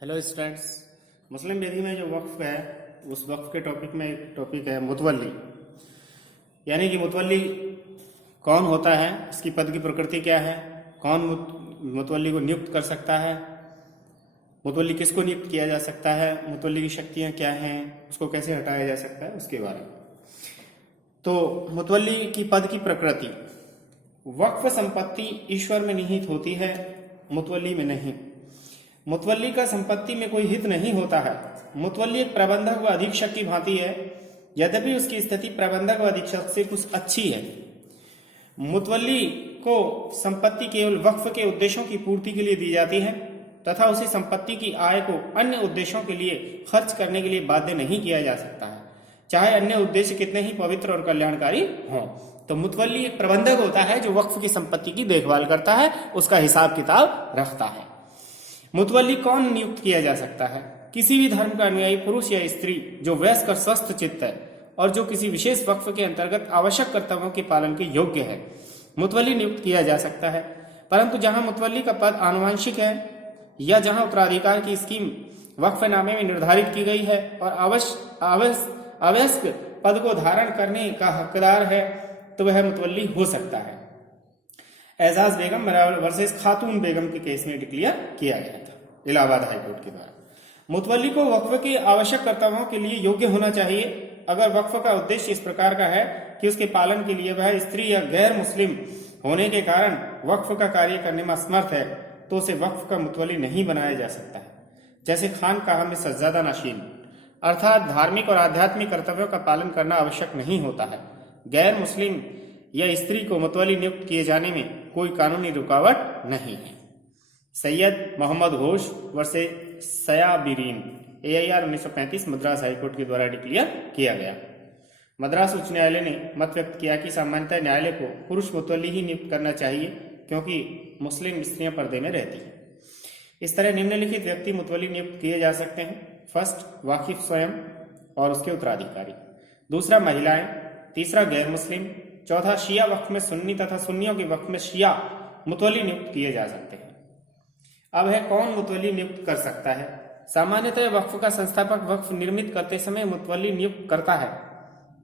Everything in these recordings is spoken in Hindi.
Hello students. मुस्लिम विधि में जो वक्फ है उस वक्फ के टॉपिक में एक टॉपिक है मुतवल्ली, यानी कि मुतवल्ली कौन होता है, इसकी पद की प्रकृति क्या है, कौन मुतवल्ली को नियुक्त कर सकता है, मुतवल्ली किसको नियुक्त किया जा सकता है, मुतवल्ली की शक्तियां क्या हैं, उसको कैसे हटाया जा सकता है, उसके बारे में। तो मुतवल्ली की पद की प्रकृति, वक्फ संपत्ति ईश्वर में निहित होती है, मुतवल्ली में नहीं। मुतवल्ली का संपत्ति में कोई हित नहीं होता है। मुतवल्ली एक प्रबंधक व अधीक्षक की भांति है, यद्यपि उसकी स्थिति प्रबंधक व अधीक्षक से कुछ अच्छी है। मुतवल्ली को संपत्ति केवल वक्फ के उद्देश्यों की पूर्ति के लिए दी जाती है तथा उसी संपत्ति की आय को अन्य उद्देश्यों के लिए खर्च करने के लिए बाध्य नहीं किया जा सकता है, चाहे अन्य उद्देश्य कितने ही पवित्र और कल्याणकारी हों। तो मुतवल्ली एक प्रबंधक होता है जो वक्फ की संपत्ति की देखभाल करता है, उसका हिसाब किताब रखता है। मुतवल्ली कौन नियुक्त किया जा सकता है? किसी भी धर्म का अनुयायी पुरुष या स्त्री जो वयस्क और स्वस्थ चित्त है और जो किसी विशेष वक्फ के अंतर्गत आवश्यक कर्तव्यों के पालन के योग्य है, मुतवल्ली नियुक्त किया जा सकता है। परंतु जहां मुतवल्ली का पद आनुवंशिक है या जहां उत्तराधिकार की स्कीम वक्फनामे में निर्धारित की गई है और अवयस्क पद को धारण करने का हकदार है, तो वह मुतवल्ली हो सकता है। एजाज बेगम वर्सेस खातून बेगम के केस में डिक्लेयर किया गया था इलाहाबाद हाईकोर्ट के द्वारा। मुतवल्ली को वक्फ के आवश्यक कर्तव्यों के लिए योग्य होना चाहिए। अगर वक्फ का उद्देश्य इस प्रकार का है कि उसके पालन के लिए वह स्त्री या गैर मुस्लिम होने के कारण वक्फ का कार्य करने में असमर्थ है, तो उसे वक्फ का मुतवल्ली नहीं बनाया जा सकता है। जैसे खानकाह में सज्जादा नशीन, अर्थात धार्मिक और आध्यात्मिक कर्तव्यों का पालन करना आवश्यक नहीं होता है। गैर मुस्लिम या स्त्री को मुतवल्ली नियुक्त किए जाने में कोई कानूनी रुकावट नहीं है। Syed Mohammad Ghosh versus Sayabirin AIR 1935 Madras high court के द्वारा डिक्लेयर किया गया। मद्रास उच्च न्यायालय ने मत व्यक्त किया कि सामान्यतः न्यायालय को पुरुष मुतवल्ली ही नियुक्त करना चाहिए, क्योंकि मुस्लिम स्त्रियां पर्दे में रहती हैं। इस तरह निम्नलिखित व्यक्ति मुतवल्ली नियुक्त किए जा सकते हैं। फर्स्ट, वाकिफ स्वयं और उसके उत्तराधिकारी। दूसरा, महिलाएं। तीसरा, गैर मुस्लिम। चौथा, शिया वक्फ में सुन्नी तथा सुन्नियों के वक्फ में शिया मुतवल्ली नियुक्त किए जा सकते हैं। अब है कौन मुतवल्ली नियुक्त कर सकता है। सामान्यतः वक्फ का संस्थापक वक्फ निर्मित करते समय मुतवल्ली नियुक्त करता है,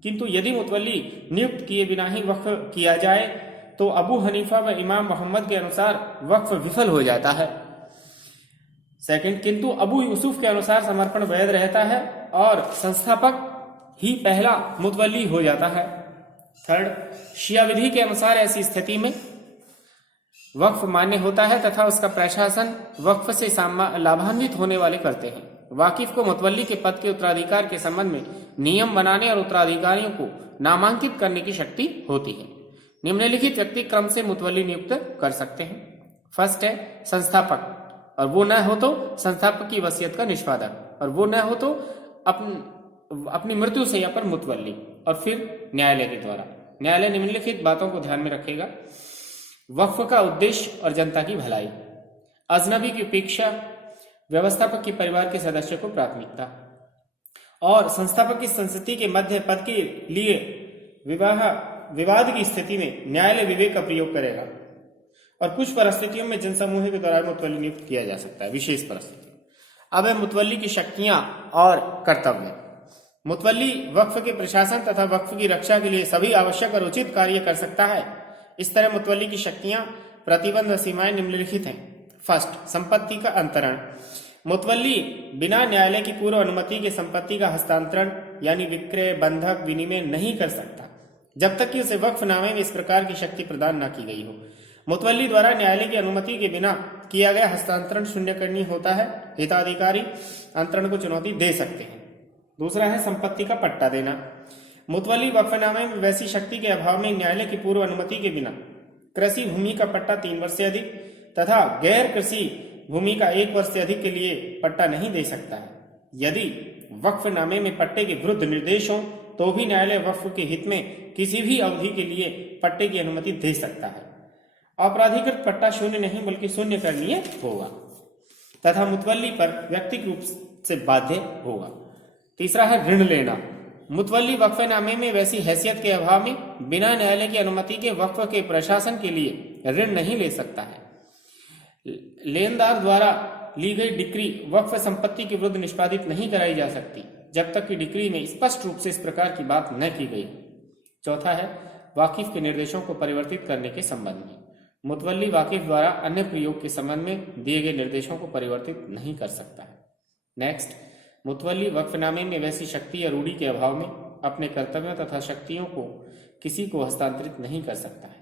किंतु यदि मुतवल्ली नियुक्त किए बिना ही वक्फ किया जाए तो अबू हनीफा व इमाम मोहम्मद के अनुसार वक्फ विफल हो जाता है। सेकंड, किंतु अबू यूसुफ के अनुसार समर्पण वैध रहता है और संस्थापक ही पहला मुतवल्ली हो जाता है। थर्ड, शिया विधि के अनुसार ऐसी स्थिति में वक्फ मान्य होता है तथा उसका प्रशासन वक्फ से लाभान्वित होने वाले करते हैं। वाकिफ को मुतवल्ली के पद के उत्तराधिकार के संबंध में नियम बनाने और उत्तराधिकारियों को नामांकित करने की शक्ति होती है। निम्नलिखित व्यक्ति क्रम से मुतवल्ली नियुक्त कर सकते हैं। फर्स्ट है संस्थापक, और वो न हो तो संस्थापक की वसीयत का निष्पादक, और वो न हो तो अपनी मृत्यु से पर मुतवल्ली, और फिर न्यायालय के द्वारा। न्यायालय निम्नलिखित बातों को ध्यान में रखेगा। वक्फ का उद्देश्य और जनता की भलाई, अजनबी की उपेक्षा, व्यवस्थापक के परिवार के सदस्य को प्राथमिकता, और संस्थापक की संस्कृति के मध्य पद के लिए विवाद की स्थिति में न्यायालय विवेक का प्रयोग करेगा। और कुछ परिस्थितियों में जनसमूह के द्वारा मुतवल्ली नियुक्त किया जा सकता है, विशेष परिस्थिति। अब है मुतवल्ली की शक्तियां और कर्तव्य। मुतवल्ली वक्फ के प्रशासन तथा वक्फ की रक्षा के लिए सभी आवश्यक और उचित कार्य कर सकता है। इस तरह मुतवल्ली की शक्तियां, प्रतिबंध, सीमाएं निम्नलिखित हैं। फर्स्ट, संपत्ति का अंतरण। मुतवल्ली बिना न्यायालय की पूर्व अनुमति के संपत्ति का हस्तांतरण यानी विक्रय, बंधक, विनिमय नहीं कर सकता, जब तक कि उसे वक्फनामे में इस प्रकार की शक्ति प्रदान न की गई हो। मुतवल्ली द्वारा न्यायालय की अनुमति के बिना किया गया हस्तांतरण शून्यकरणीय होता है। हिताधिकारी अंतरण को चुनौती दे सकते हैं। दूसरा है संपत्ति का पट्टा देना। मुतवल्ली वक्फनामे में वैसी शक्ति के अभाव में न्यायालय की पूर्व अनुमति के बिना कृषि भूमि का पट्टा 3 वर्ष से अधिक तथा गैर कृषि भूमि का 1 वर्ष से अधिक के लिए पट्टा नहीं दे सकता है। यदि वक्फनामे में पट्टे के विरुद्ध निर्देश हो तो भी न्यायालय वक्फ के हित में किसी भी अवधि के लिए पट्टे की अनुमति दे सकता है। अपराधीकृत पट्टा शून्य नहीं बल्कि शून्यकरणीय होगा तथा मुतवल्ली पर व्यक्तिगत रूप से बाध्य होगा। तीसरा है ऋण लेना। मुतवल्ली वक्फनामे में वैसी हैसियत के अभाव में बिना न्यायालय की अनुमति के वक्फ के प्रशासन के लिए ऋण नहीं ले सकता है। लेनदार द्वारा ली गई डिक्री वक्फ संपत्ति के विरुद्ध निष्पादित नहीं कराई जा सकती जब तक कि डिक्री में स्पष्ट रूप से इस प्रकार की बात न की गई। चौथा है वाकिफ के निर्देशों को परिवर्तित करने के संबंध में। मुतवल्ली वाकिफ द्वारा अन्य प्रयोग के संबंध में दिए गए निर्देशों को परिवर्तित नहीं कर सकता है। नेक्स्ट, मुतवल्ली वक्फनामे में वैसी शक्ति या रूढ़ी के अभाव में अपने कर्तव्यों तथा शक्तियों को किसी को हस्तांतरित नहीं कर सकता है।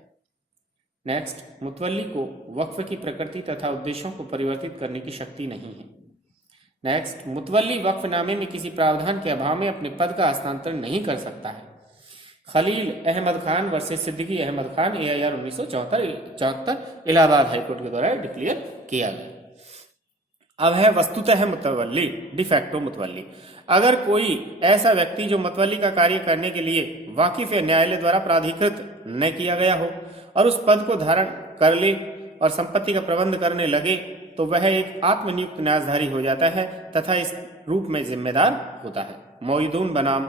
नेक्स्ट, मुतवल्ली को वक्फ की प्रकृति तथा उद्देश्यों को परिवर्तित करने की शक्ति नहीं है। नेक्स्ट, मुतवल्ली वक्फनामे में किसी प्रावधान के अभाव में अपने पद का हस्तांतरण नहीं कर सकता है। Khalil Ahmad Khan versus Siddiqui Ahmad Khan AIR 1974 Allahabad high court के द्वारा डिक्लेयर किया गया। अब है वस्तुतः मुतवल्ली, डिफैक्टो मुतवल्ली। अगर कोई ऐसा व्यक्ति जो मुतवल्ली का कार्य करने के लिए वाकिफ या न्यायालय द्वारा प्राधिकृत न किया गया हो और उस पद को धारण कर ले और संपत्ति का प्रबंध करने लगे तो वह एक आत्मनियुक्त न्यासधारी हो जाता है तथा इस रूप में जिम्मेदार होता है। मोइदुन बनाम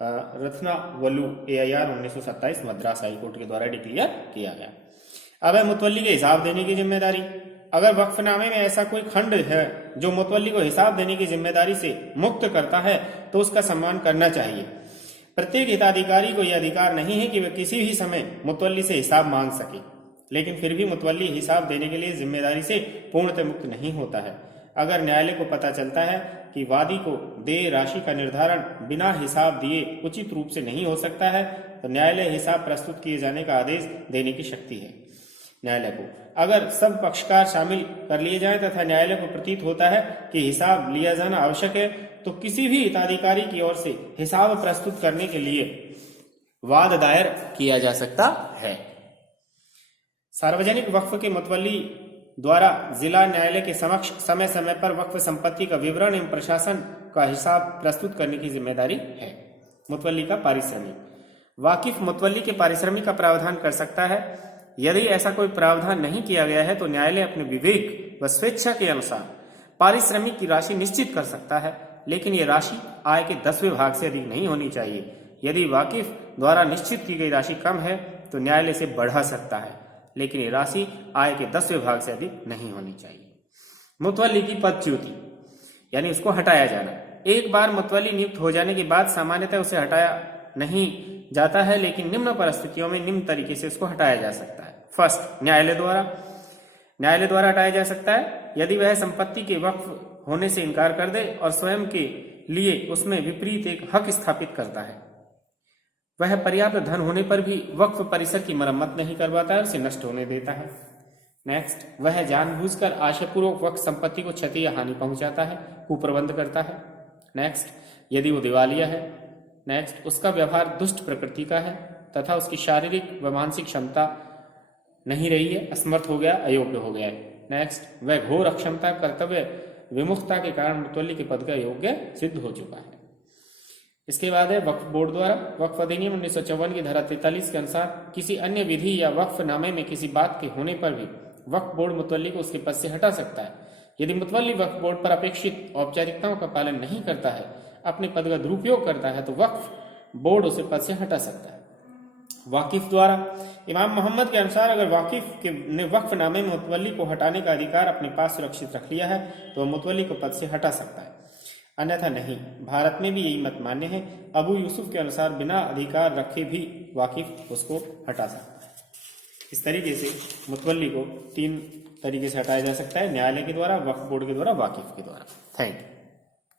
रत्नावलु AIR 1927 मद्रास हाईकोर्ट के द्वारा डिक्लेयर किया गया। अब है मुतवल्ली के हिसाब देने की जिम्मेदारी। अगर वक्फनामे में ऐसा कोई खंड है जो मुतवल्ली को हिसाब देने की जिम्मेदारी से मुक्त करता है तो उसका सम्मान करना चाहिए। प्रत्येक हिताधिकारी को यह अधिकार नहीं है कि वह किसी भी समय मुतवल्ली से हिसाब मांग सके, लेकिन फिर भी मुतवल्ली हिसाब देने के लिए जिम्मेदारी से पूर्णतः मुक्त नहीं होता है। अगर न्यायालय को पता चलता है कि वादी को देय राशि का निर्धारण बिना हिसाब दिए उचित रूप से नहीं हो सकता है तो न्यायालय हिसाब प्रस्तुत किए जाने का आदेश देने की शक्ति है न्यायालय को। अगर सब पक्षकार शामिल कर लिए जाएं तथा न्यायालय को प्रतीत होता है कि हिसाब लिया जाना आवश्यक है तो किसी भी हिताधिकारी की ओर से हिसाब प्रस्तुत करने के लिए वाद दायर किया जा सकता है। सार्वजनिक वक्फ के मुतवल्ली द्वारा जिला न्यायालय के समक्ष समय समय पर वक्फ संपत्ति का विवरण एवं प्रशासन का हिसाब प्रस्तुत करने की जिम्मेदारी है। मुतवल्ली का पारिश्रमिक, वाकिफ मुतवल्ली के पारिश्रमिक का प्रावधान कर सकता है। यदि ऐसा कोई प्रावधान नहीं किया गया है तो न्यायालय अपने विवेक व स्वेच्छा के अनुसार पारिश्रमिक की राशि निश्चित कर सकता है, लेकिन ये राशि आय के 10वें भाग से अधिक नहीं होनी चाहिए। यदि वाकिफ द्वारा निश्चित की गई राशि कम है तो न्यायालय से बढ़ा सकता है, लेकिन ये राशि आय के 10वें भाग से अधिक नहीं होनी चाहिए। मुतवल्ली की पदच्युति यानी उसको हटाया जाना। एक बार मुतवल्ली नियुक्त हो जाने के बाद सामान्यतः उसे हटाया नहीं जाता है, लेकिन निम्न परिस्थितियों में निम्न तरीके से उसको हटाया जा सकता है। फर्स्ट, न्यायालय द्वारा हटाया जा सकता है यदि वह संपत्ति के वक्फ होने से इनकार कर दे और स्वयं के लिए उसमें विपरीत एक हक स्थापित करता है। वह पर्याप्त धन होने पर भी वक्फ परिसर की मरम्मत नहीं करवाता है और उसे नष्ट होने देता है। नेक्स्ट, वह जानबूझकर आशापूर्वक वक्फ संपत्ति को क्षति या हानि पहुंचाता है, कुप्रबंध करता है। नेक्स्ट, यदि वो दिवालिया है। नेक्स्ट, उसका व्यवहार दुष्ट प्रकृति का है तथा उसकी शारीरिक व मानसिक क्षमता नहीं रही है, असमर्थ हो गया, अयोग्य हो गया है। नेक्स्ट, वह घोर अक्षमता, कर्तव्य विमुखता के कारण मुतवल्ली के पद का योग्य सिद्ध हो चुका है। इसके बाद है वक्फ बोर्ड द्वारा। वक्फ अधिनियम 1954 की धारा 43 के अनुसार किसी अन्य विधि या वक्फनामे में किसी बात के होने पर भी वक्फ बोर्ड मुतवल्ली को उसके पद से हटा सकता है। यदि मुतवल्ली वक्फ बोर्ड पर अपेक्षित औपचारिकताओं का पालन नहीं करता है, अपने पद का दुरुपयोग करता है, तो वक्फ बोर्ड उसे पद से हटा सकता है। वाकिफ द्वारा, इमाम मोहम्मद के अनुसार अगर वाकिफ ने वक्फनामे में मुतवल्ली को हटाने का अधिकार अपने पास सुरक्षित रख लिया है तो वह मुतवल्ली को पद से हटा सकता है, अन्यथा नहीं। भारत में भी यही मत मान्य है। अबू यूसुफ के अनुसार बिना अधिकार रखे भी वाकिफ उसको हटा सकता है। इस तरीके से मुतवल्ली को 3 तरीके से हटाया जा सकता है, न्यायालय के द्वारा, वक्फ बोर्ड के द्वारा, वाकिफ के द्वारा। Thank you.